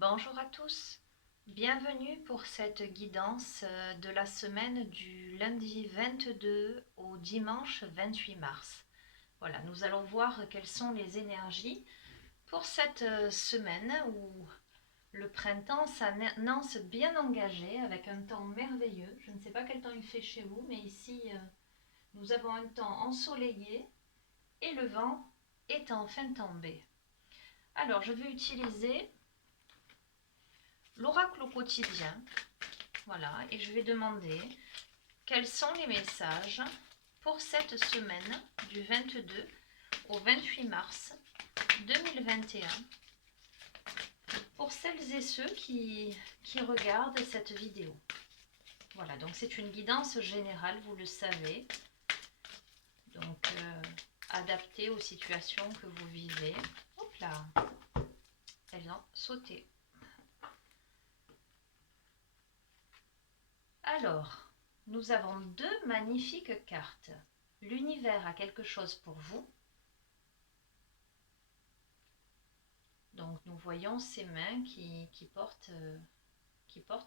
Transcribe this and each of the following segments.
Bonjour à tous, bienvenue pour cette guidance de la semaine du lundi 22 au dimanche 28 mars. Voilà, nous allons voir quelles sont les énergies pour cette semaine où le printemps s'annonce bien engagé avec un temps merveilleux. Je ne sais pas quel temps il fait chez vous, mais ici nous avons un temps ensoleillé et le vent est enfin tombé. Alors je vais utiliser l'oracle au quotidien, voilà, et je vais demander quels sont les messages pour cette semaine du 22 au 28 mars 2021 pour celles et ceux qui regardent cette vidéo. Voilà, donc c'est une guidance générale, vous le savez, donc adaptée aux situations que vous vivez. Hop là, elles ont sauté. Alors, nous avons deux magnifiques cartes. L'univers a quelque chose pour vous. Donc nous voyons ces mains qui portent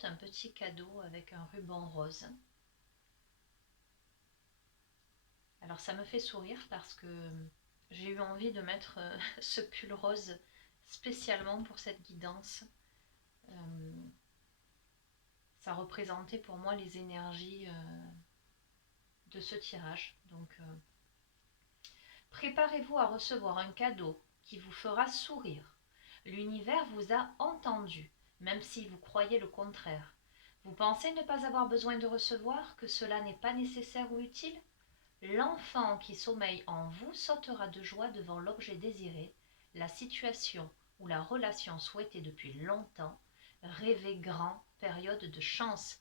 un petit cadeau avec un ruban rose. Alors ça me fait sourire parce que j'ai eu envie de mettre ce pull rose spécialement pour cette guidance. Ça représentait pour moi les énergies de ce tirage. Donc préparez-vous à recevoir un cadeau qui vous fera sourire. L'univers vous a entendu, même si vous croyez le contraire. Vous pensez ne pas avoir besoin de recevoir, que cela n'est pas nécessaire ou utile? L'enfant qui sommeille en vous sautera de joie devant l'objet désiré, la situation ou la relation souhaitée depuis longtemps. Rêvez grand, période de chance.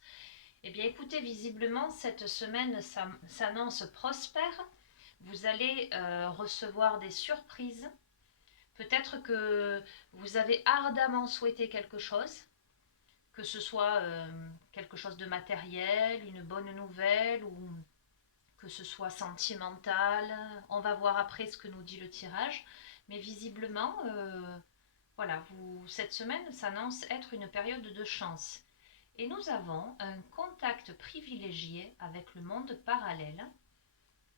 Eh bien écoutez, visiblement cette semaine s'annonce prospère. Vous allez recevoir des surprises. Peut-être que vous avez ardemment souhaité quelque chose, que ce soit quelque chose de matériel, une bonne nouvelle ou que ce soit sentimental. On va voir après ce que nous dit le tirage. Mais visiblement, voilà, cette semaine s'annonce être une période de chance. Et nous avons un contact privilégié avec le monde parallèle.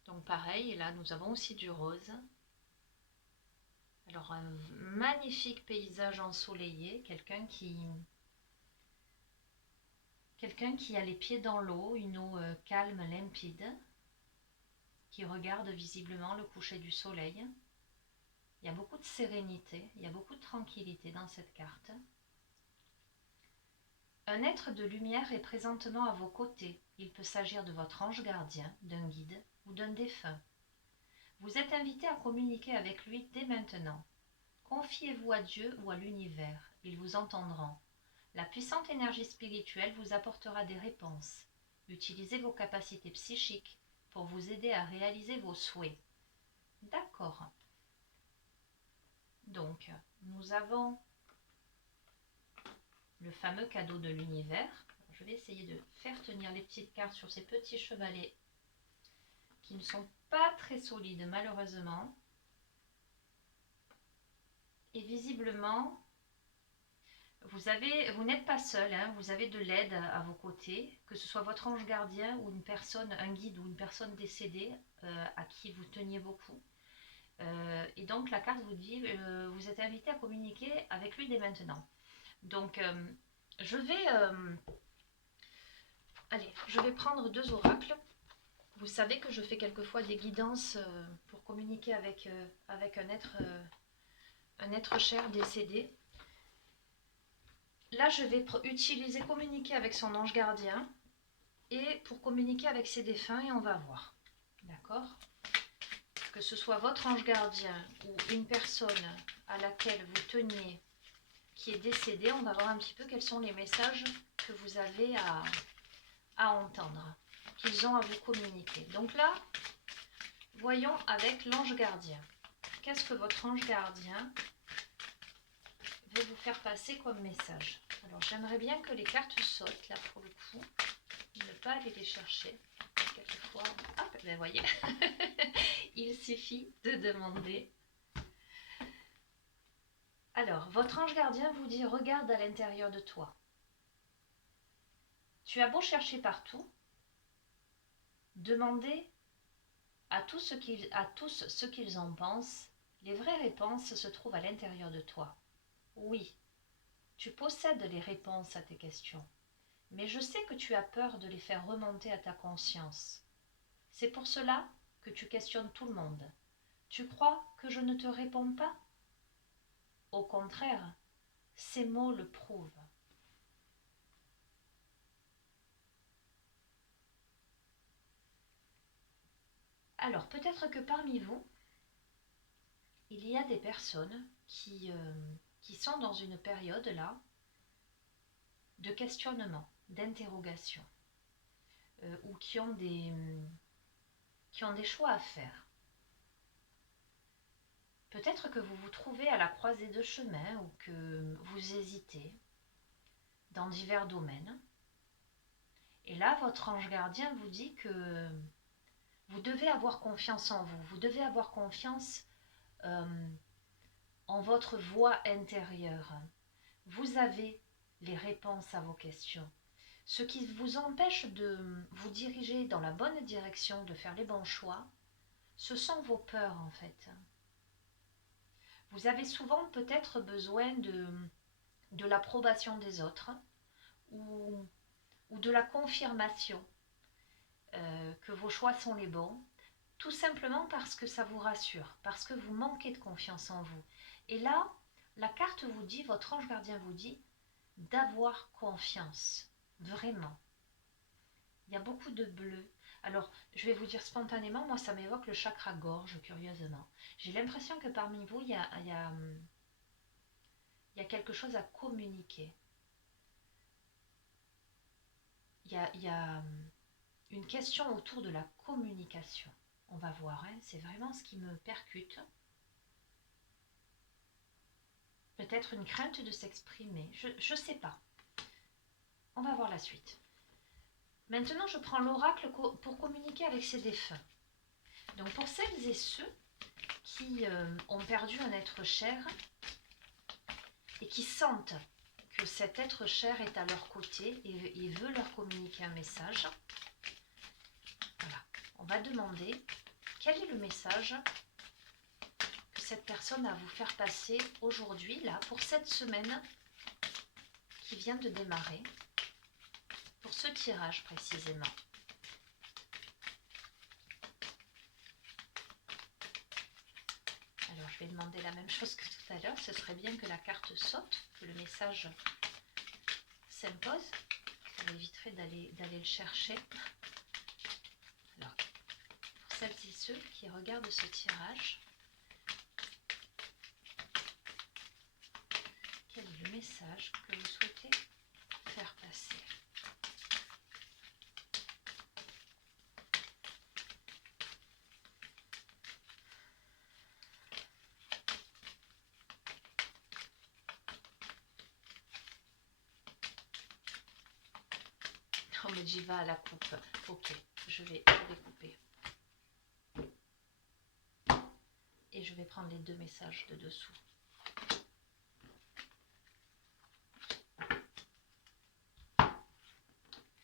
Donc pareil, là nous avons aussi du rose. Alors un magnifique paysage ensoleillé, quelqu'un qui a les pieds dans l'eau, une eau calme, limpide, qui regarde visiblement le coucher du soleil. Il y a beaucoup de sérénité, il y a beaucoup de tranquillité dans cette carte. Un être de lumière est présentement à vos côtés. Il peut s'agir de votre ange gardien, d'un guide ou d'un défunt. Vous êtes invité à communiquer avec lui dès maintenant. Confiez-vous à Dieu ou à l'univers, ils vous entendront. La puissante énergie spirituelle vous apportera des réponses. Utilisez vos capacités psychiques pour vous aider à réaliser vos souhaits. D'accord. Donc, nous avons le fameux cadeau de l'univers. Je vais essayer de faire tenir les petites cartes sur ces petits chevalets qui ne sont pas très solides malheureusement. Et visiblement, vous n'êtes pas seul, hein, vous avez de l'aide à vos côtés, que ce soit votre ange gardien ou une personne, un guide ou une personne décédée à qui vous teniez beaucoup. Et donc la carte vous dit, vous êtes invité à communiquer avec lui dès maintenant. Donc je vais prendre deux oracles. Vous savez que je fais quelquefois des guidances pour communiquer avec un être cher décédé. Là, je vais utiliser communiquer avec son ange gardien et pour communiquer avec ses défunts et on va voir. D'accord? Que ce soit votre ange gardien ou une personne à laquelle vous teniez qui est décédée, on va voir un petit peu quels sont les messages que vous avez à entendre, qu'ils ont à vous communiquer. Donc là, voyons avec l'ange gardien. Qu'est-ce que votre ange gardien veut vous faire passer comme message? Alors j'aimerais bien que les cartes sautent là pour le coup, ne pas aller les chercher. Quelquefois, hop, ben voyez, il suffit de demander. Alors, votre ange gardien vous dit, regarde à l'intérieur de toi. Tu as beau chercher partout, demander à tous ce qu'ils en pensent, les vraies réponses se trouvent à l'intérieur de toi. Oui, tu possèdes les réponses à tes questions, mais je sais que tu as peur de les faire remonter à ta conscience. C'est pour cela que tu questionnes tout le monde. Tu crois que je ne te réponds pas? Au contraire, ces mots le prouvent. Alors, peut-être que parmi vous, il y a des personnes qui sont dans une période là de questionnement, d'interrogation, ou qui ont des choix à faire. Peut-être que vous vous trouvez à la croisée de chemin ou que vous hésitez dans divers domaines. Et là, votre ange gardien vous dit que vous devez avoir confiance en vous, vous devez avoir confiance en votre voix intérieure. Vous avez les réponses à vos questions. Ce qui vous empêche de vous diriger dans la bonne direction, de faire les bons choix, ce sont vos peurs en fait. Vous avez souvent peut-être besoin de l'approbation des autres ou de la confirmation que vos choix sont les bons, tout simplement parce que ça vous rassure, parce que vous manquez de confiance en vous. Et là, la carte vous dit, votre ange gardien vous dit, d'avoir confiance, vraiment. Il y a beaucoup de bleu. Alors, je vais vous dire spontanément, moi ça m'évoque le chakra gorge, curieusement. J'ai l'impression que parmi vous, il y a quelque chose à communiquer. Il y a une question autour de la communication. On va voir, hein, c'est vraiment ce qui me percute. Peut-être une crainte de s'exprimer, je ne sais pas. On va voir la suite. Maintenant, je prends l'oracle pour communiquer avec ces défunts. Donc, pour celles et ceux qui ont perdu un être cher et qui sentent que cet être cher est à leur côté et veut leur communiquer un message, voilà, on va demander quel est le message que cette personne a à vous faire passer aujourd'hui, là, pour cette semaine qui vient de démarrer, pour ce tirage précisément. Alors, je vais demander la même chose que tout à l'heure. Ce serait bien que la carte saute, que le message s'impose. Ça éviterait d'aller le chercher. Alors, pour celles et ceux qui regardent ce tirage, quel est le message que vous souhaitez faire passer ? On me dit va à la coupe. Ok, je vais couper. Et je vais prendre les deux messages de dessous.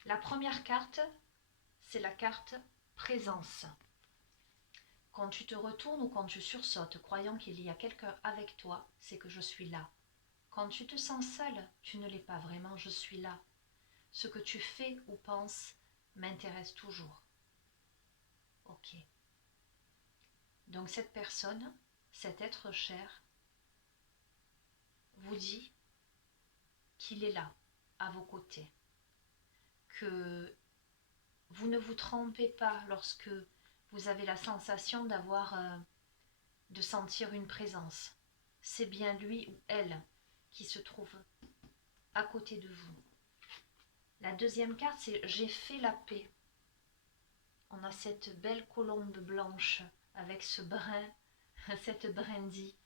La première carte, c'est la carte présence. Quand tu te retournes ou quand tu sursautes, croyant qu'il y a quelqu'un avec toi, c'est que je suis là. Quand tu te sens seul, tu ne l'es pas vraiment, je suis là. Ce que tu fais ou penses m'intéresse toujours. Ok. Donc cette personne, cet être cher, vous dit qu'il est là, à vos côtés. Que vous ne vous trompez pas lorsque vous avez la sensation de sentir une présence. C'est bien lui ou elle qui se trouve à côté de vous. La deuxième carte, c'est j'ai fait la paix. On a cette belle colombe blanche avec ce brin, cette brindille.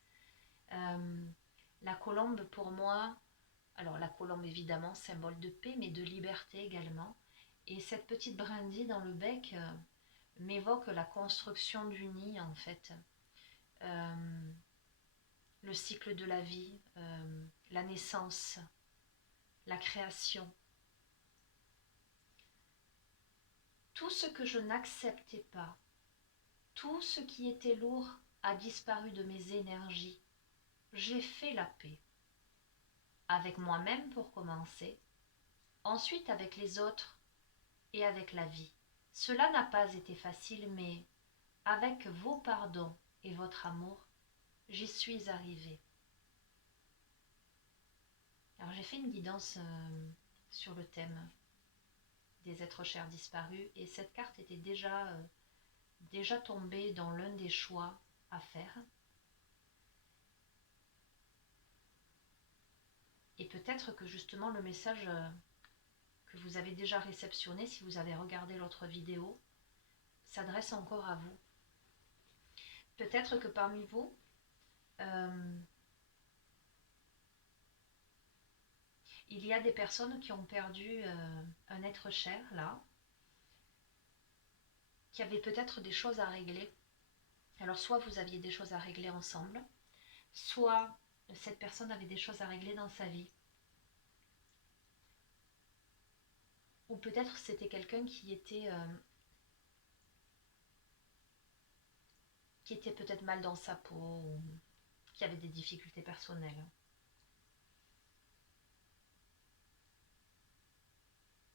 La colombe pour moi, alors la colombe évidemment symbole de paix mais de liberté également. Et cette petite brindille dans le bec m'évoque la construction du nid en fait. le cycle de la vie, la naissance, la création. Tout ce que je n'acceptais pas, tout ce qui était lourd a disparu de mes énergies. J'ai fait la paix. Avec moi-même pour commencer, ensuite avec les autres et avec la vie. Cela n'a pas été facile, mais avec vos pardons et votre amour, j'y suis arrivée. Alors j'ai fait une guidance sur le thème des êtres chers disparus et cette carte était déjà tombée dans l'un des choix à faire. Et peut-être que justement le message que vous avez déjà réceptionné, si vous avez regardé l'autre vidéo, s'adresse encore à vous. Peut-être que parmi vous, il y a des personnes qui ont perdu un être cher, là, qui avaient peut-être des choses à régler. Alors, soit vous aviez des choses à régler ensemble, soit cette personne avait des choses à régler dans sa vie. Ou peut-être c'était quelqu'un qui était peut-être mal dans sa peau, ou qui avait des difficultés personnelles.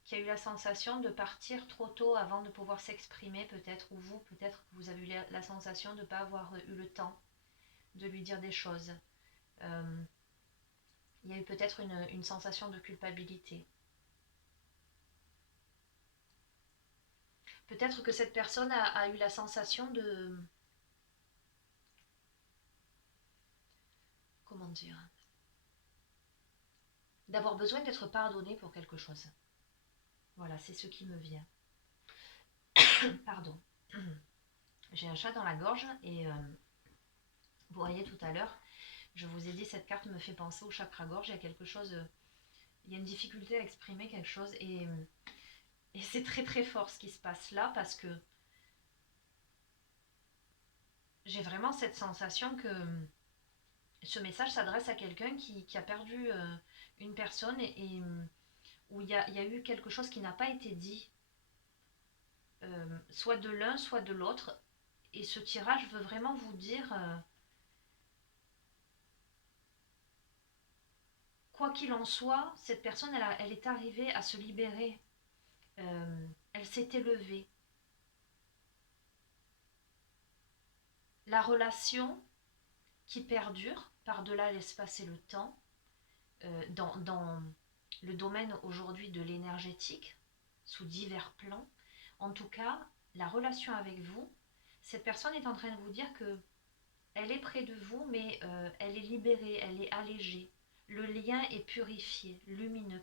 Qui a eu la sensation de partir trop tôt avant de pouvoir s'exprimer peut-être, ou vous, peut-être que vous avez eu la sensation de ne pas avoir eu le temps de lui dire des choses. Il y a eu peut-être une sensation de culpabilité. Peut-être que cette personne a eu la sensation de... Comment dire? D'avoir besoin d'être pardonnée pour quelque chose. Voilà, c'est ce qui me vient. Pardon. J'ai un chat dans la gorge et vous voyez tout à l'heure, je vous ai dit, cette carte me fait penser au chakra-gorge. Il y a quelque chose, il y a une difficulté à exprimer quelque chose et c'est très très fort ce qui se passe là parce que j'ai vraiment cette sensation que ce message s'adresse à quelqu'un qui a perdu une personne et où il y a eu quelque chose qui n'a pas été dit, soit de l'un, soit de l'autre. Et ce tirage veut vraiment vous dire, quoi qu'il en soit, cette personne, elle est arrivée à se libérer. Elle s'est élevée. La relation qui perdure par-delà l'espace et le temps, dans le domaine aujourd'hui de l'énergétique, sous divers plans, en tout cas, la relation avec vous, cette personne est en train de vous dire que elle est près de vous, mais elle est libérée, elle est allégée. Le lien est purifié, lumineux.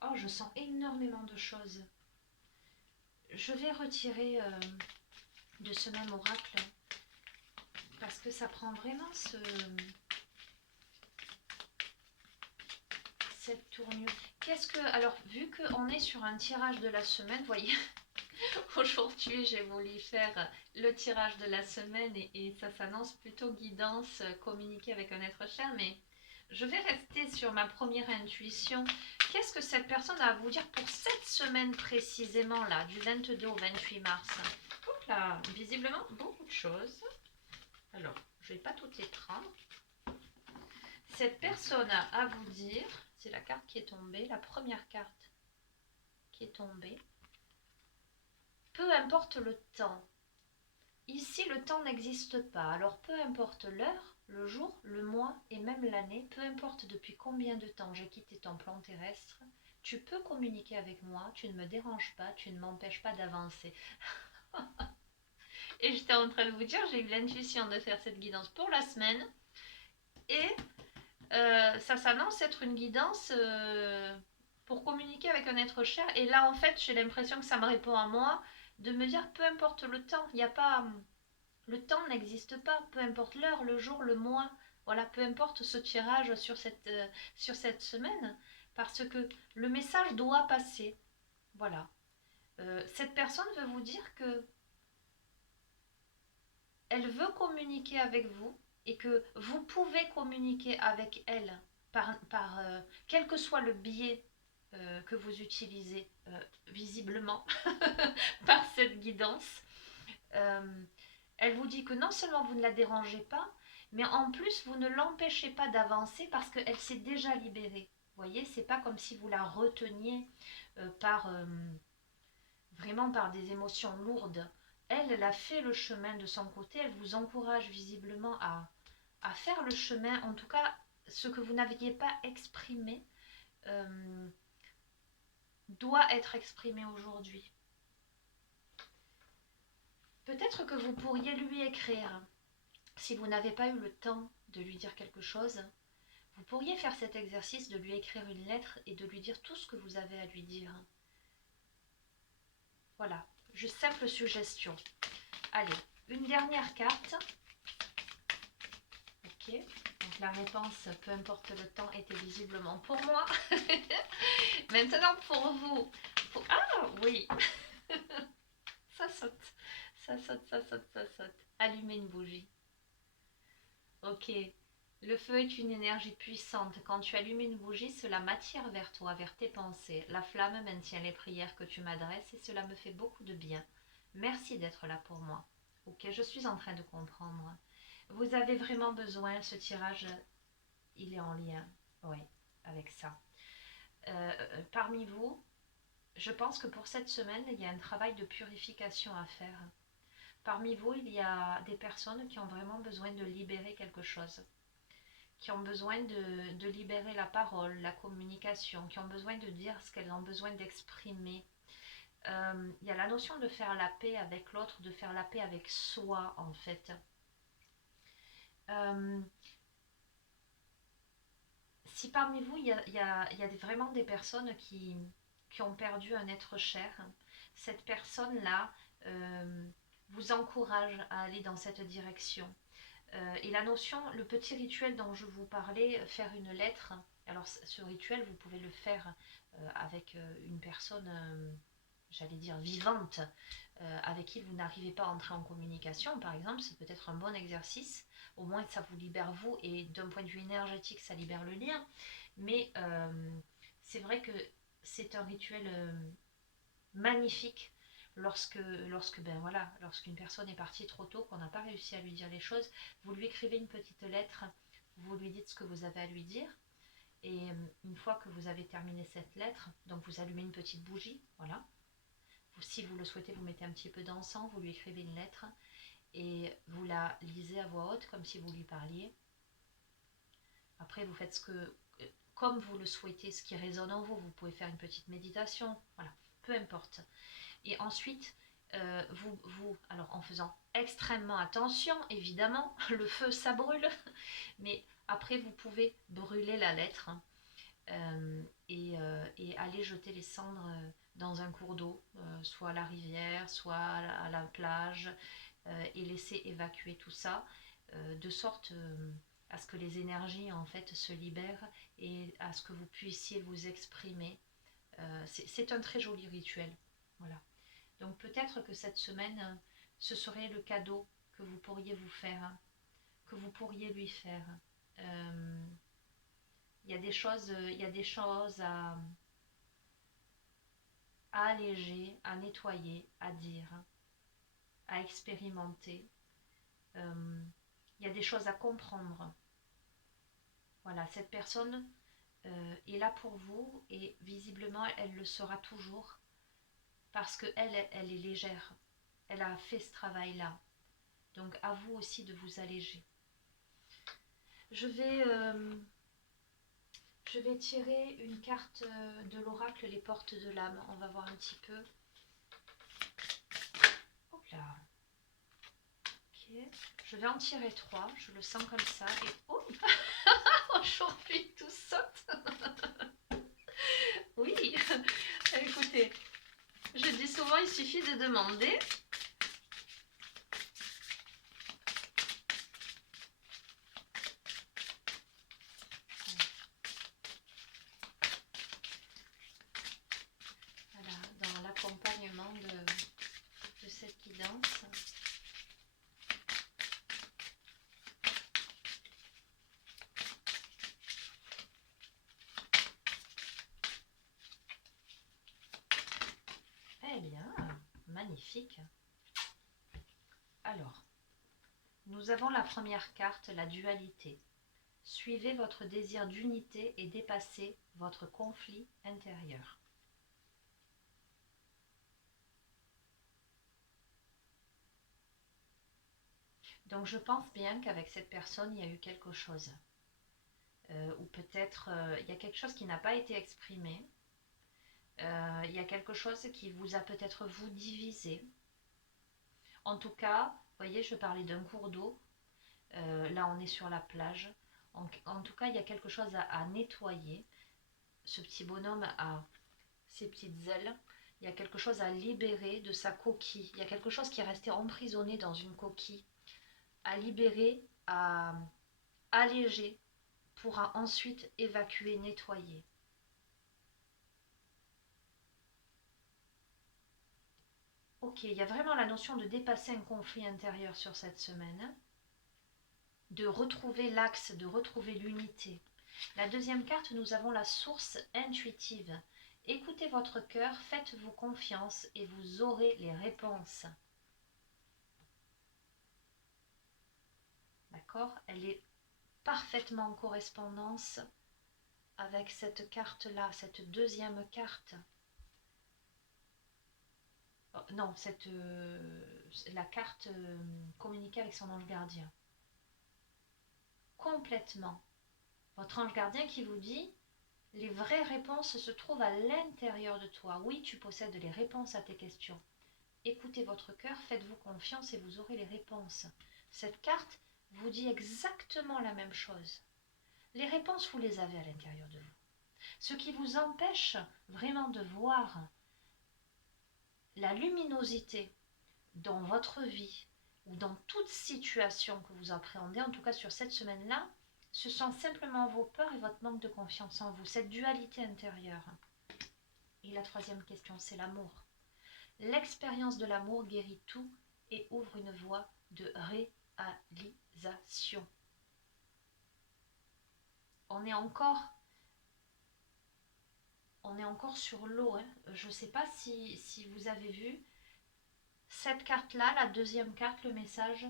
Oh, je sens énormément de choses. Je vais retirer de ce même oracle parce que ça prend vraiment cette tournure. Alors, vu qu'on est sur un tirage de la semaine, voyez, aujourd'hui j'ai voulu faire le tirage de la semaine et ça s'annonce plutôt guidance, communiquer avec un être cher, mais je vais rester sur ma première intuition. Qu'est-ce que cette personne a à vous dire pour cette semaine précisément là, du 22 au 28 mars? Oups là, visiblement beaucoup de choses. Alors, je ne vais pas toutes les prendre. Cette personne a à vous dire, c'est la carte qui est tombée, la première carte qui est tombée. Peu importe le temps. Ici, le temps n'existe pas. Alors, peu importe l'heure, le jour, le mois et même l'année, peu importe depuis combien de temps j'ai quitté ton plan terrestre, tu peux communiquer avec moi, tu ne me déranges pas, tu ne m'empêches pas d'avancer. Et j'étais en train de vous dire, j'ai eu l'intuition de faire cette guidance pour la semaine. Et ça s'annonce être une guidance pour communiquer avec un être cher. Et là, en fait, j'ai l'impression que ça me répond à moi, de me dire, peu importe le temps, il n'y a pas... Le temps n'existe pas, peu importe l'heure, le jour, le mois. Voilà, peu importe ce tirage sur cette semaine, parce que le message doit passer. Voilà. Cette personne veut vous dire que elle veut communiquer avec vous, et que vous pouvez communiquer avec elle par quel que soit le biais que vous utilisez visiblement par cette guidance. Elle vous dit que non seulement vous ne la dérangez pas, mais en plus vous ne l'empêchez pas d'avancer parce qu'elle s'est déjà libérée. Vous voyez, c'est pas comme si vous la reteniez vraiment par des émotions lourdes. Elle a fait le chemin de son côté, elle vous encourage visiblement à faire le chemin, en tout cas ce que vous n'aviez pas exprimé doit être exprimé aujourd'hui. Peut-être que vous pourriez lui écrire, si vous n'avez pas eu le temps de lui dire quelque chose, vous pourriez faire cet exercice de lui écrire une lettre et de lui dire tout ce que vous avez à lui dire. Voilà, juste simple suggestion. Allez, une dernière carte. Ok, donc la réponse, peu importe le temps, était visiblement pour moi. Maintenant pour vous. Ah oui, ça saute, ça saute, ça saute, ça saute. Allumez une bougie. Ok, le feu est une énergie puissante. Quand tu allumes une bougie, cela m'attire vers toi, vers tes pensées. La flamme maintient les prières que tu m'adresses et cela me fait beaucoup de bien. Merci d'être là pour moi. Ok, je suis en train de comprendre. Vous avez vraiment besoin, ce tirage, il est en lien, oui, avec ça. Parmi vous, je pense que pour cette semaine, il y a un travail de purification à faire. Parmi vous, il y a des personnes qui ont vraiment besoin de libérer quelque chose, qui ont besoin de libérer la parole, la communication, qui ont besoin de dire ce qu'elles ont besoin d'exprimer. Il y a la notion de faire la paix avec l'autre, de faire la paix avec soi, en fait. Si parmi vous, il y a vraiment des personnes qui ont perdu un être cher, cette personne-là vous encourage à aller dans cette direction. Et la notion, le petit rituel dont je vous parlais, faire une lettre, alors ce rituel, vous pouvez le faire avec une personne, j'allais dire vivante, avec qui vous n'arrivez pas à entrer en communication, par exemple, c'est peut-être un bon exercice. Au moins, ça vous libère vous, et d'un point de vue énergétique, ça libère le lien. Mais c'est vrai que c'est un rituel magnifique lorsqu'une personne est partie trop tôt, qu'on n'a pas réussi à lui dire les choses. Vous lui écrivez une petite lettre, vous lui dites ce que vous avez à lui dire. Et une fois que vous avez terminé cette lettre, donc vous allumez une petite bougie, voilà. Si vous le souhaitez, vous mettez un petit peu d'encens, vous lui écrivez une lettre et vous la lisez à voix haute comme si vous lui parliez. Après, vous faites comme vous le souhaitez, ce qui résonne en vous. Vous pouvez faire une petite méditation, voilà, peu importe. Et ensuite, alors en faisant extrêmement attention, évidemment, le feu ça brûle, mais après vous pouvez brûler la lettre et aller jeter les cendres dans un cours d'eau, soit à la rivière, soit à la plage, et laisser évacuer tout ça, de sorte à ce que les énergies en fait se libèrent et à ce que vous puissiez vous exprimer. C'est un très joli rituel, voilà. Donc peut-être que cette semaine, ce serait le cadeau que vous pourriez vous faire, que vous pourriez lui faire. Il y a des choses à alléger, à nettoyer, à dire, à expérimenter. Il y a des choses à comprendre. Voilà, cette personne est là pour vous et visiblement elle le sera toujours parce qu'elle est légère. Elle a fait ce travail-là. Donc à vous aussi de vous alléger. Je vais tirer une carte de l'oracle, les portes de l'âme. On va voir un petit peu. Hop là. Ok. Je vais en tirer 3. Je le sens comme ça. Et oh aujourd'hui tout saute. Oui. Écoutez, je dis souvent, il suffit de demander. Voilà, dans l'accompagnement de cette guidance. magnifique. Alors, nous avons la première carte, la dualité. Suivez votre désir d'unité et dépassez votre conflit intérieur. Donc je pense bien qu'avec cette personne, il y a eu quelque chose. Ou peut-être il y a quelque chose qui n'a pas été exprimé. Il y a quelque chose qui vous a peut-être vous divisé. En tout cas, vous voyez, je parlais d'un cours d'eau. Là, on est sur la plage. En tout cas, il y a quelque chose à nettoyer. Ce petit bonhomme a ses petites ailes. Il y a quelque chose à libérer de sa coquille. Il y a quelque chose qui est resté emprisonné dans une coquille. À libérer, à alléger pour ensuite évacuer, nettoyer. Ok, il y a vraiment la notion de dépasser un conflit intérieur sur cette semaine, de retrouver l'axe, de retrouver l'unité. La deuxième carte, nous avons la source intuitive. Écoutez votre cœur, faites-vous confiance et vous aurez les réponses. D'accord? Elle est parfaitement en correspondance avec cette carte-là, cette deuxième carte. Oh, non, la carte communiquer avec son ange gardien. Complètement. Votre ange gardien qui vous dit, les vraies réponses se trouvent à l'intérieur de toi. Oui, tu possèdes les réponses à tes questions. Écoutez votre cœur, faites-vous confiance et vous aurez les réponses. Cette carte vous dit exactement la même chose. Les réponses, vous les avez à l'intérieur de vous. Ce qui vous empêche vraiment de voir la luminosité dans votre vie ou dans toute situation que vous appréhendez, en tout cas sur cette semaine-là, ce sont simplement vos peurs et votre manque de confiance en vous, cette dualité intérieure. Et la troisième question, c'est l'amour. L'expérience de l'amour guérit tout et ouvre une voie de réalisation. On est encore sur l'eau. Hein. Je ne sais pas si vous avez vu cette carte-là, la deuxième carte, le message,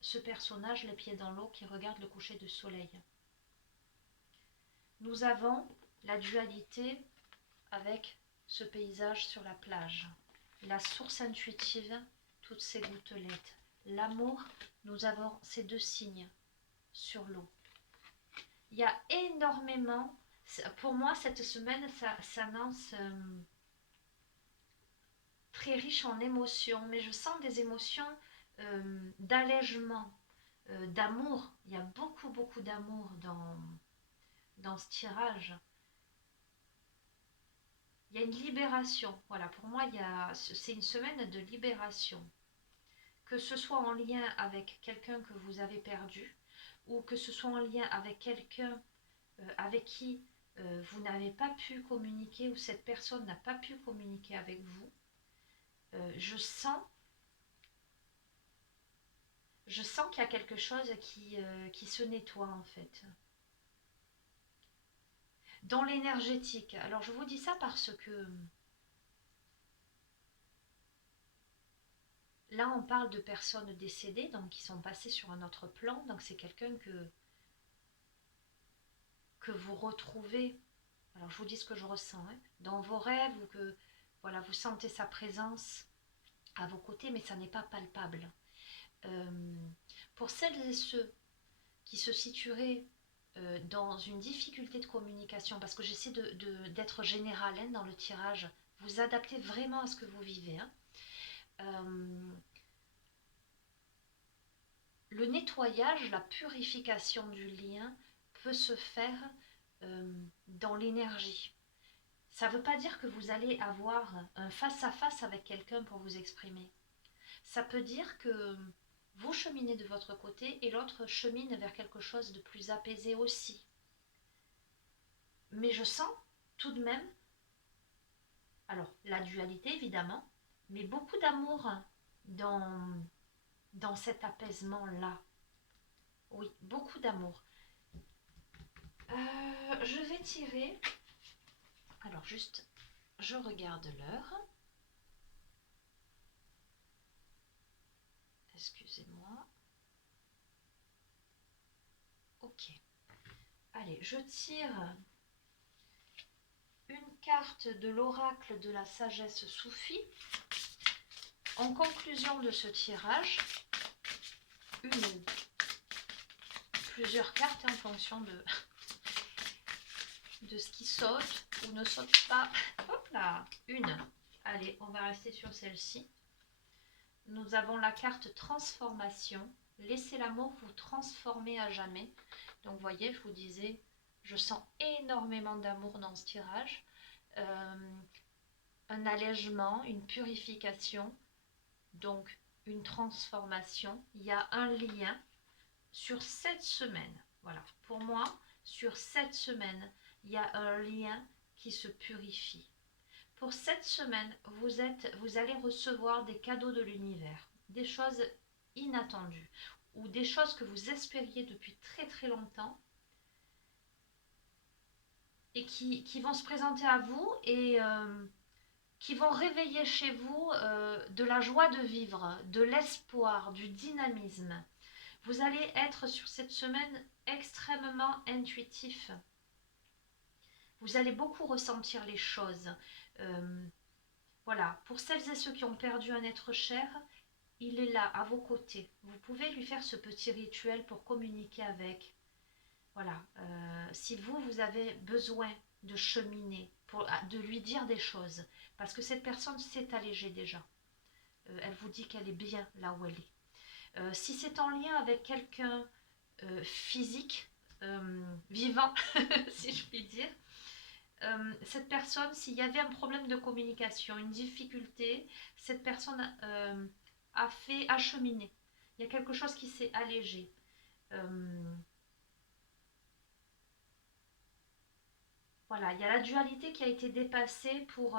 ce personnage, les pieds dans l'eau, qui regarde le coucher du soleil. Nous avons la dualité avec ce paysage sur la plage. La source intuitive, toutes ces gouttelettes. L'amour, nous avons ces deux signes sur l'eau. Il y a énormément, pour moi cette semaine s'annonce très riche en émotions, mais je sens des émotions d'allègement, d'amour. Il y a beaucoup d'amour dans ce tirage. Il y a une libération. Voilà, pour moi, c'est une semaine de libération. Que ce soit en lien avec quelqu'un que vous avez perdu, ou que ce soit en lien avec quelqu'un avec qui vous n'avez pas pu communiquer, ou cette personne n'a pas pu communiquer avec vous, je sens qu'il y a quelque chose qui se nettoie en fait. Dans l'énergétique. Alors je vous dis ça parce que là on parle de personnes décédées, donc qui sont passées sur un autre plan, donc c'est quelqu'un que vous retrouvez. Alors je vous dis ce que je ressens, hein, dans vos rêves, ou que voilà, vous sentez sa présence à vos côtés, mais ça n'est pas palpable. Pour celles et ceux qui se situeraient dans une difficulté de communication, parce que j'essaie d'être générale hein, dans le tirage, vous adaptez vraiment à ce que vous vivez. Hein. Le nettoyage, la purification du lien peut se faire dans l'énergie. Ça ne veut pas dire que vous allez avoir un face-à-face avec quelqu'un pour vous exprimer. Ça peut dire que vous cheminez de votre côté et l'autre chemine vers quelque chose de plus apaisé aussi. Mais je sens tout de même, alors la dualité évidemment, mais beaucoup d'amour dans cet apaisement-là. Oui, beaucoup d'amour. Je vais tirer. Alors juste, je regarde l'heure. Allez, je tire une carte de l'oracle de la sagesse soufie. En conclusion de ce tirage, une ou plusieurs cartes en fonction de ce qui saute ou ne saute pas. Hop là, une. Allez, on va rester sur celle-ci. Nous avons la carte transformation. Laissez l'amour vous transformer à jamais. Donc, vous voyez, je vous disais, je sens énormément d'amour dans ce tirage. Un allègement, une purification, donc une transformation. Il y a un lien sur cette semaine. Voilà, pour moi, sur cette semaine, il y a un lien qui se purifie. Pour cette semaine, vous allez recevoir des cadeaux de l'univers, des choses inattendues ou des choses que vous espériez depuis très très longtemps et qui vont se présenter à vous et qui vont réveiller chez vous de la joie de vivre, de l'espoir, du dynamisme. Vous allez être sur cette semaine extrêmement intuitif. Vous allez beaucoup ressentir les choses. Voilà, pour celles et ceux qui ont perdu un être cher, il est là, à vos côtés. Vous pouvez lui faire ce petit rituel pour communiquer avec. Voilà, si vous avez besoin de cheminer, de lui dire des choses, parce que cette personne s'est allégée déjà. Elle vous dit qu'elle est bien là où elle est. Si c'est en lien avec quelqu'un physique, vivant, si je puis dire, cette personne, s'il y avait un problème de communication, une difficulté, cette personne a cheminé. Il y a quelque chose qui s'est allégé. Voilà, il y a la dualité qui a été dépassée pour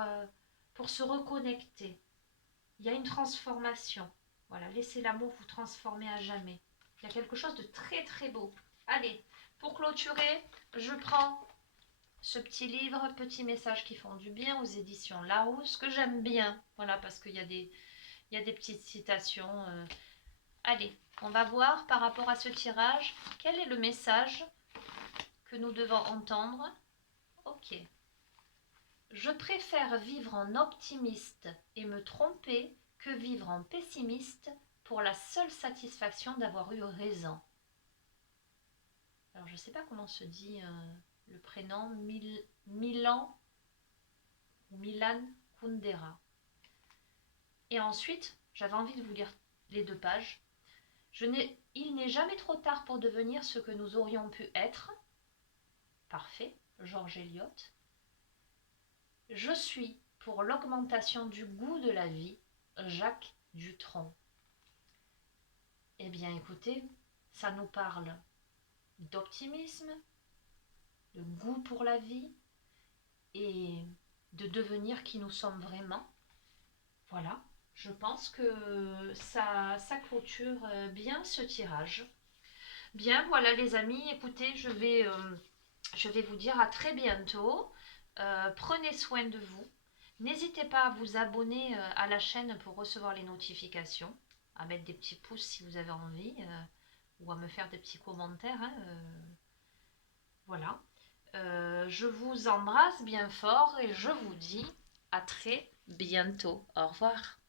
se reconnecter. Il y a une transformation. Voilà, laissez l'amour vous transformer à jamais. Il y a quelque chose de très très beau. Allez, pour clôturer, je prends ce petit livre, Petits messages qui font du bien aux éditions Larousse, que j'aime bien. Voilà, parce qu'il y a des petites citations. Allez, on va voir par rapport à ce tirage, quel est le message que nous devons entendre. Ok. Je préfère vivre en optimiste et me tromper que vivre en pessimiste pour la seule satisfaction d'avoir eu raison. Alors, je ne sais pas comment se dit le prénom, Milan Kundera. Et ensuite, j'avais envie de vous lire les 2 pages. Il n'est jamais trop tard pour devenir ce que nous aurions pu être. Parfait, George Eliot. Je suis pour l'augmentation du goût de la vie, Jacques Dutronc. Eh bien, écoutez, ça nous parle d'optimisme, de goût pour la vie et de devenir qui nous sommes vraiment. Voilà, je pense que ça clôture bien ce tirage. Bien, voilà les amis, écoutez, je vais vous dire à très bientôt. Prenez soin de vous. N'hésitez pas à vous abonner à la chaîne pour recevoir les notifications, à mettre des petits pouces si vous avez envie, ou à me faire des petits commentaires. Hein, voilà. Je vous embrasse bien fort et je vous dis à très bientôt. Au revoir.